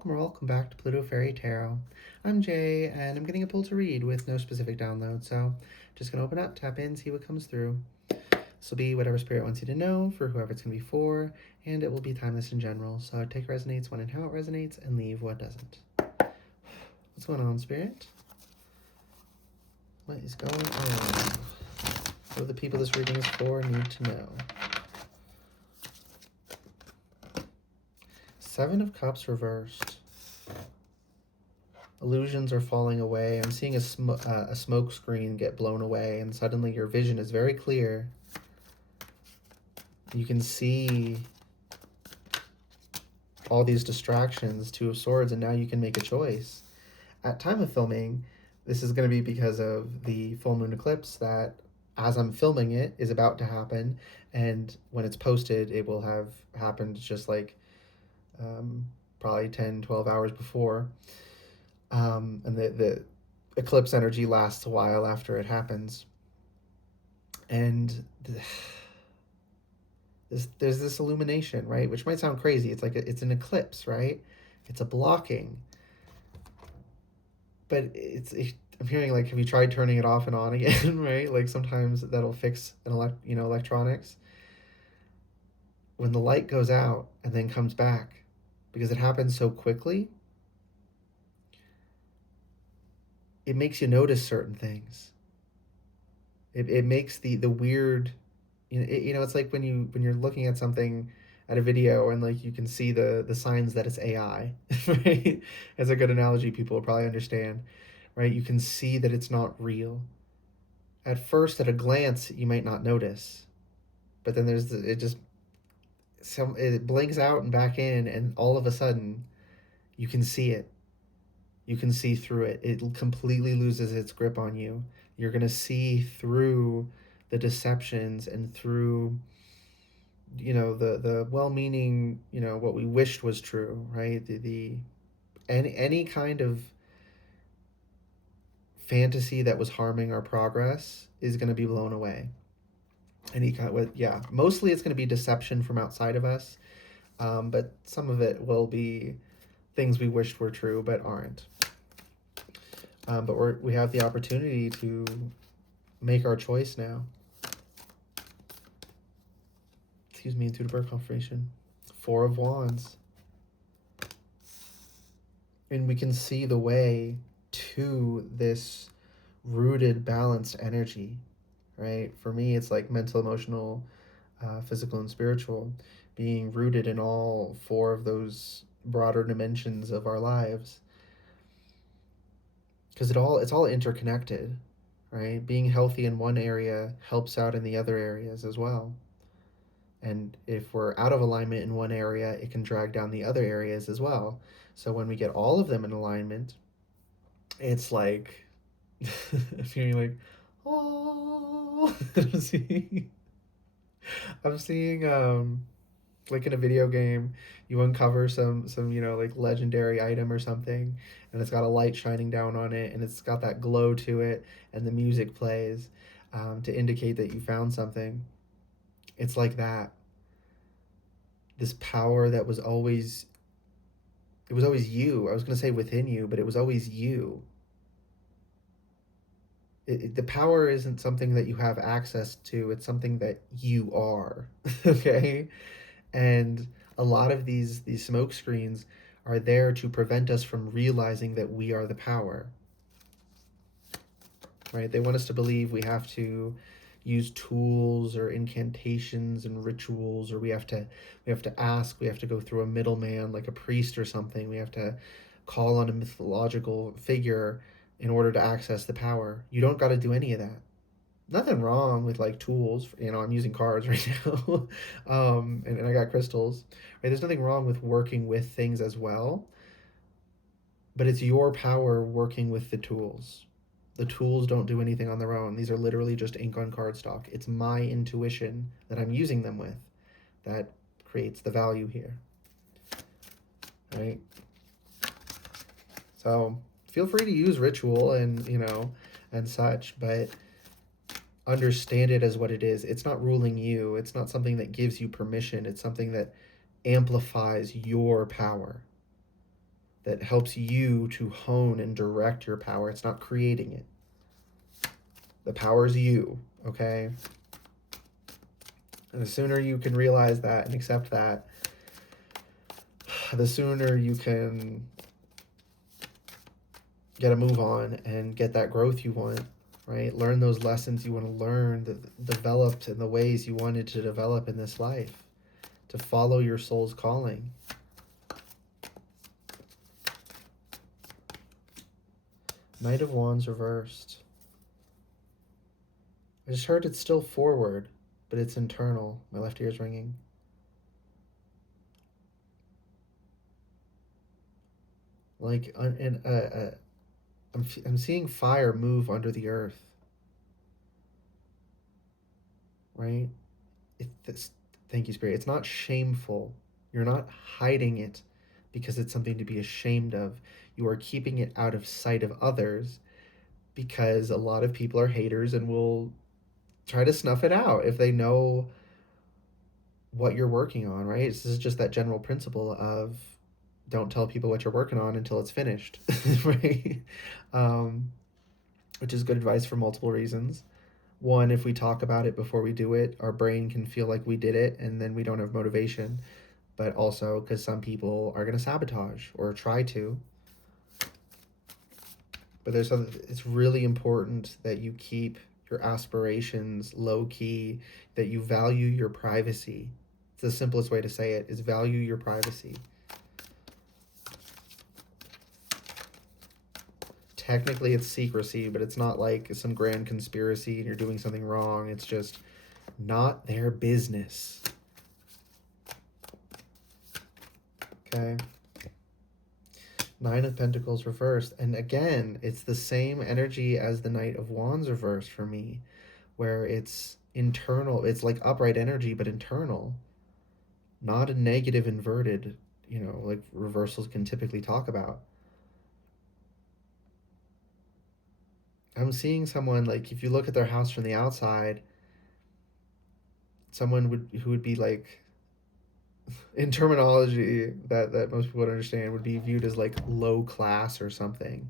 Welcome or welcome back to Pluto Fairy Tarot. I'm Jay, and I'm getting a pull to read with no specific download, so just gonna open up, tap in, see what comes through. This will be whatever spirit wants you to know for whoever it's gonna be for, and it will be timeless in general. So take resonates when and how it resonates, and leave what doesn't. What's going on, spirit? What is going on? What do the people this reading is for need to know? Seven of Cups reversed. Illusions are falling away. I'm seeing a smoke screen get blown away, and suddenly your vision is very clear. You can see all these distractions, Two of Swords, and now you can make a choice. At time of filming, this is going to be because of the full moon eclipse that, as I'm filming it, is about to happen, and when it's posted, it will have happened just like probably 10, 12 hours before. And the eclipse energy lasts a while after it happens. And there's this illumination, right? Which might sound crazy. It's like it's an eclipse, right? It's a blocking. But I'm hearing, like, have you tried turning it off and on again, right? Like sometimes that'll fix electronics. When the light goes out and then comes back, because it happens so quickly, it makes you notice certain things. It makes the weird, it's like when you're looking at something at a video and like you can see the signs that it's AI, right? As a good analogy, people will probably understand, right? You can see that it's not real. At first, at a glance, you might not notice, but then it blinks out and back in, and all of a sudden, you can see it. You can see through it. It completely loses its grip on you. You're going to see through the deceptions and through, the well-meaning, what we wished was true, right? Any kind of fantasy that was harming our progress is going to be blown away. Mostly it's going to be deception from outside of us, but some of it will be things we wished were true but aren't. But we have the opportunity to make our choice now. Excuse me, into the birth confirmation. Four of Wands. And we can see the way to this rooted, balanced energy, right? For me, it's like mental, emotional, physical, and spiritual, being rooted in all four of those broader dimensions of our lives. Because it's all interconnected, right? Being healthy in one area helps out in the other areas as well. And if we're out of alignment in one area, it can drag down the other areas as well. So when we get all of them in alignment, it's like feeling like, oh, I'm seeing like in a video game, you uncover some like legendary item or something, and it's got a light shining down on it, and it's got that glow to it, and the music plays to indicate that you found something. It's like that. This power that was always, it was always you. I was going to say within you, but it was always you. The power isn't something that you have access to. It's something that you are. Okay? And a lot of these smoke screens are there to prevent us from realizing that we are the power. Right? They want us to believe we have to use tools or incantations and rituals, or we have to ask, we have to go through a middleman like a priest or something. We have to call on a mythological figure in order to access the power. You don't got to do any of that. Nothing wrong with like tools. I'm using cards right now, and I got crystals. Right? There's nothing wrong with working with things as well, but it's your power working with the tools. The tools don't do anything on their own. These are literally just ink on cardstock. It's my intuition that I'm using them with that creates the value here. Right? So feel free to use ritual and and such, but understand it as what it is. It's not ruling you. It's not something that gives you permission. It's something that amplifies your power. that helps you to hone and direct your power. It's not creating it. The power is you, okay? And the sooner you can realize that and accept that, the sooner you can get a move on and get that growth you want, right? Learn those lessons you want to learn, that developed in the ways you wanted to develop in this life, to follow your soul's calling. Knight of Wands reversed. I just heard it's still forward, but it's internal. My left ear's ringing. Like, I'm seeing fire move under the earth, right? Thank you, Spirit. It's not shameful. You're not hiding it because it's something to be ashamed of. You are keeping it out of sight of others because a lot of people are haters and will try to snuff it out if they know what you're working on, right? This is just that general principle of don't tell people what you're working on until it's finished, right? Um, which is good advice for multiple reasons. One, if we talk about it before we do it, our brain can feel like we did it and then we don't have motivation. But also because some people are going to sabotage or try to. But it's really important that you keep your aspirations low key, that you value your privacy. It's the simplest way to say it, is value your privacy. Technically it's secrecy, but it's not like some grand conspiracy and you're doing something wrong. It's just not their business. Okay. Nine of Pentacles reversed. And again, it's the same energy as the Knight of Wands reversed for me, where it's internal. It's like upright energy, but internal. Not a negative inverted, like reversals can typically talk about. I'm seeing someone, like, if you look at their house from the outside, someone who would be like, in terminology that most people would understand, would be viewed as like low class or something,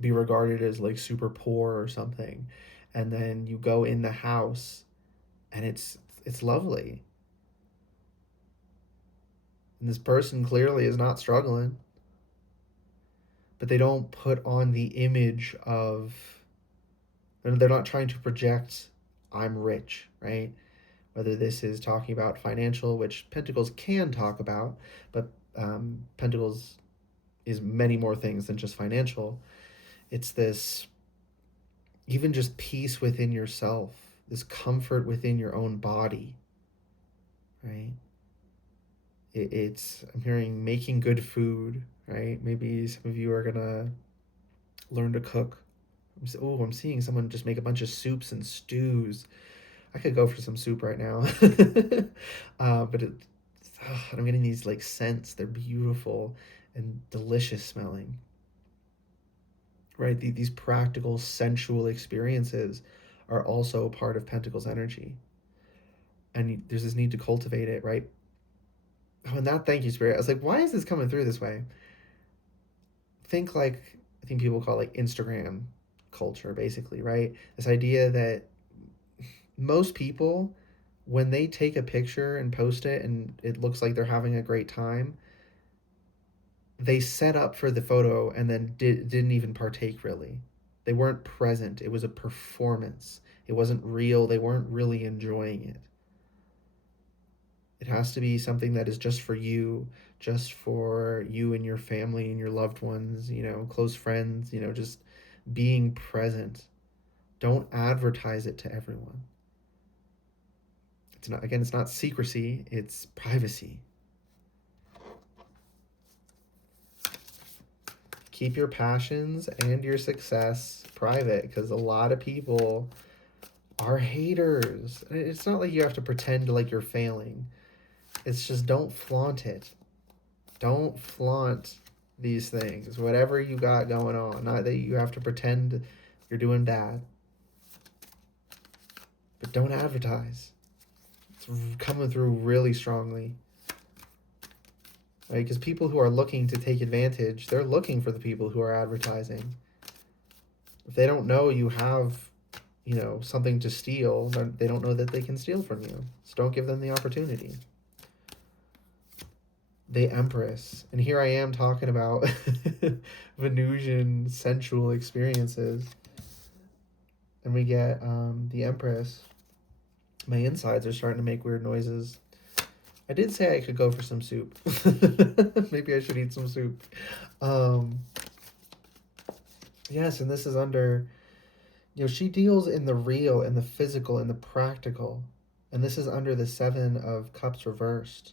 be regarded as like super poor or something, and then you go in the house and it's lovely, and this person clearly is not struggling, but they don't put on the image of, and they're not trying to project I'm rich, right? Whether this is talking about financial, which Pentacles can talk about, but Pentacles is many more things than just financial. It's this, even just peace within yourself, this comfort within your own body, right? It's, I'm hearing making good food, right? Maybe some of you are gonna learn to cook. I'm seeing someone just make a bunch of soups and stews. I could go for some soup right now. But I'm getting these like scents. They're beautiful and delicious smelling. Right? These practical, sensual experiences are also part of Pentacles energy. And there's this need to cultivate it, right? Oh, and that, thank you, Spirit. I was like, why is this coming through this way? Think like, I think people call it like Instagram culture, basically, right? This idea that most people, when they take a picture and post it and it looks like they're having a great time, they set up for the photo and then didn't even partake really. They weren't present. It was a performance. It wasn't real. They weren't really enjoying it. It has to be something that is just for you and your family and your loved ones, close friends, just being present. Don't advertise it to everyone. It's not secrecy, it's privacy. Keep your passions and your success private, because a lot of people are haters. It's not like you have to pretend like you're failing. It's just don't flaunt it. Don't flaunt these things, whatever you got going on. Not that you have to pretend you're doing bad, but don't advertise. It's coming through really strongly. right? Because people who are looking to take advantage, they're looking for the people who are advertising. If they don't know you have, something to steal, they don't know that they can steal from you. So don't give them the opportunity. The Empress. And here I am talking about Venusian sensual experiences. And we get the Empress. My insides are starting to make weird noises. I did say I could go for some soup. Maybe I should eat some soup. Yes, and this is under, she deals in the real, in the physical, in the practical. And this is under the Seven of Cups reversed.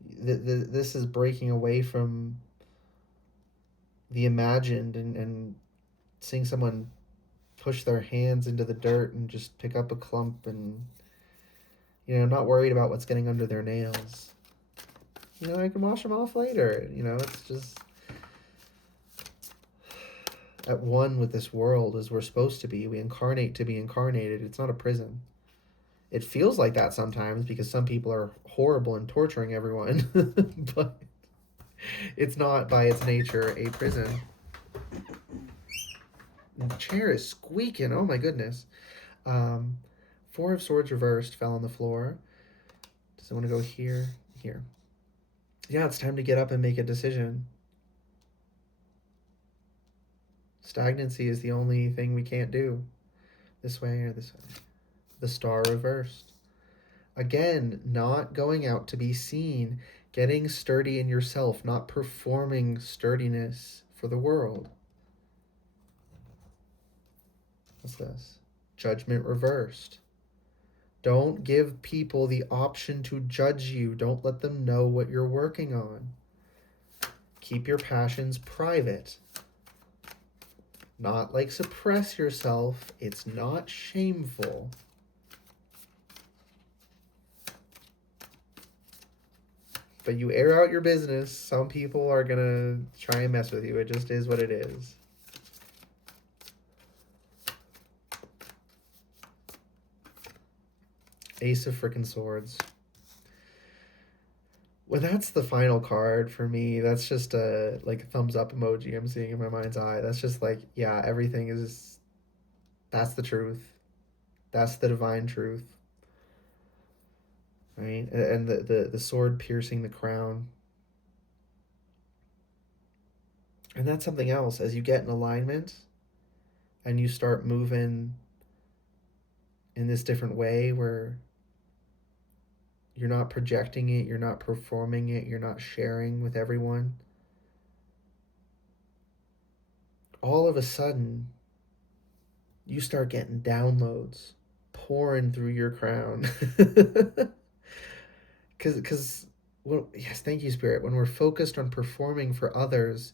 This is breaking away from the imagined and seeing someone push their hands into the dirt and just pick up a clump and, not worried about what's getting under their nails. I can wash them off later. It's just at one with this world as we're supposed to be. We incarnate to be incarnated. It's not a prison. It feels like that sometimes because some people are horrible and torturing everyone, but it's not by its nature a prison. The chair is squeaking. Oh my goodness. Four of Swords reversed fell on the floor. Does it want to go here? Here. Yeah, it's time to get up and make a decision. Stagnancy is the only thing we can't do. This way or this way. The Star reversed. Again, not going out to be seen, getting sturdy in yourself, not performing sturdiness for the world. What's this? Judgment reversed. Don't give people the option to judge you. Don't let them know what you're working on. Keep your passions private. Not like suppress yourself. It's not shameful. But you air out your business, some people are going to try and mess with you. It just is what it is. Ace of frickin' Swords. When that's the final card for me, that's just a thumbs up emoji I'm seeing in my mind's eye. That's just yeah, everything is, that's the truth. That's the divine truth. Right? And the sword piercing the crown. And that's something else. As you get in alignment and you start moving in this different way where you're not projecting it, you're not performing it, you're not sharing with everyone, all of a sudden you start getting downloads pouring through your crown. Because well, yes, thank you, Spirit. When we're focused on performing for others,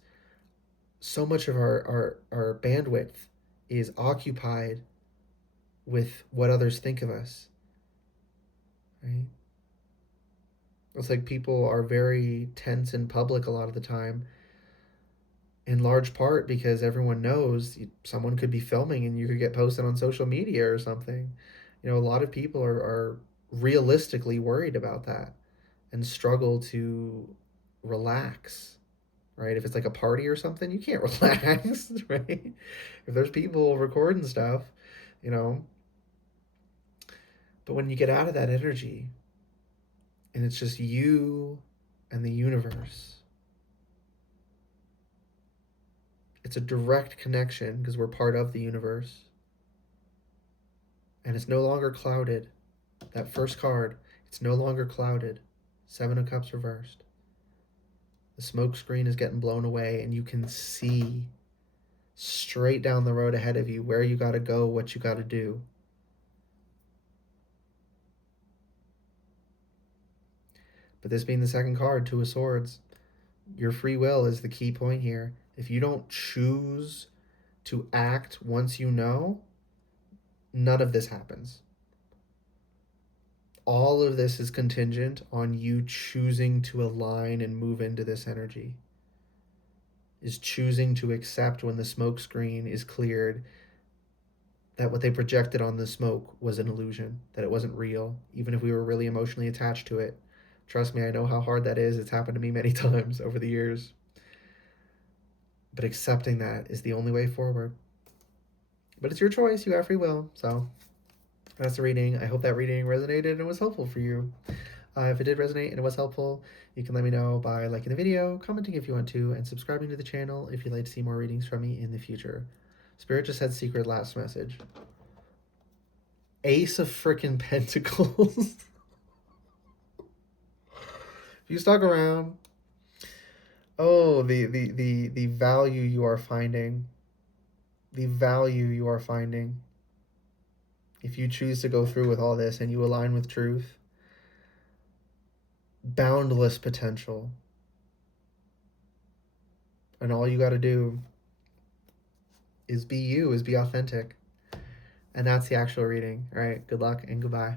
so much of our bandwidth is occupied with what others think of us. Right? It's like people are very tense in public a lot of the time, in large part because everyone knows someone could be filming and you could get posted on social media or something. A lot of people are realistically worried about that and struggle to relax, right? If it's like a party or something, you can't relax, right? If there's people recording stuff, But when you get out of that energy and it's just you and the universe, it's a direct connection because we're part of the universe. And it's no longer clouded. That first card, it's no longer clouded. Seven of Cups reversed. The smoke screen is getting blown away and you can see straight down the road ahead of you where you got to go, what you got to do. But this being the second card, Two of Swords, your free will is the key point here. If you don't choose to act once you know, none of this happens. All of this is contingent on you choosing to align and move into this energy. Is choosing to accept when the smoke screen is cleared that what they projected on the smoke was an illusion, that it wasn't real, even if we were really emotionally attached to it. Trust me, I know how hard that is. It's happened to me many times over the years. But accepting that is the only way forward. But it's your choice. You have free will. So that's the reading. I hope that reading resonated and was helpful for you. If it did resonate and it was helpful, you can let me know by liking the video, commenting if you want to, and subscribing to the channel if you'd like to see more readings from me in the future. Spirit just had secret last message. Ace of frickin' Pentacles. If you stuck around, oh, the value you are finding. The value you are finding. If you choose to go through with all this and you align with truth, boundless potential. And all you got to do is be you, is be authentic. And that's the actual reading. All right, good luck and goodbye.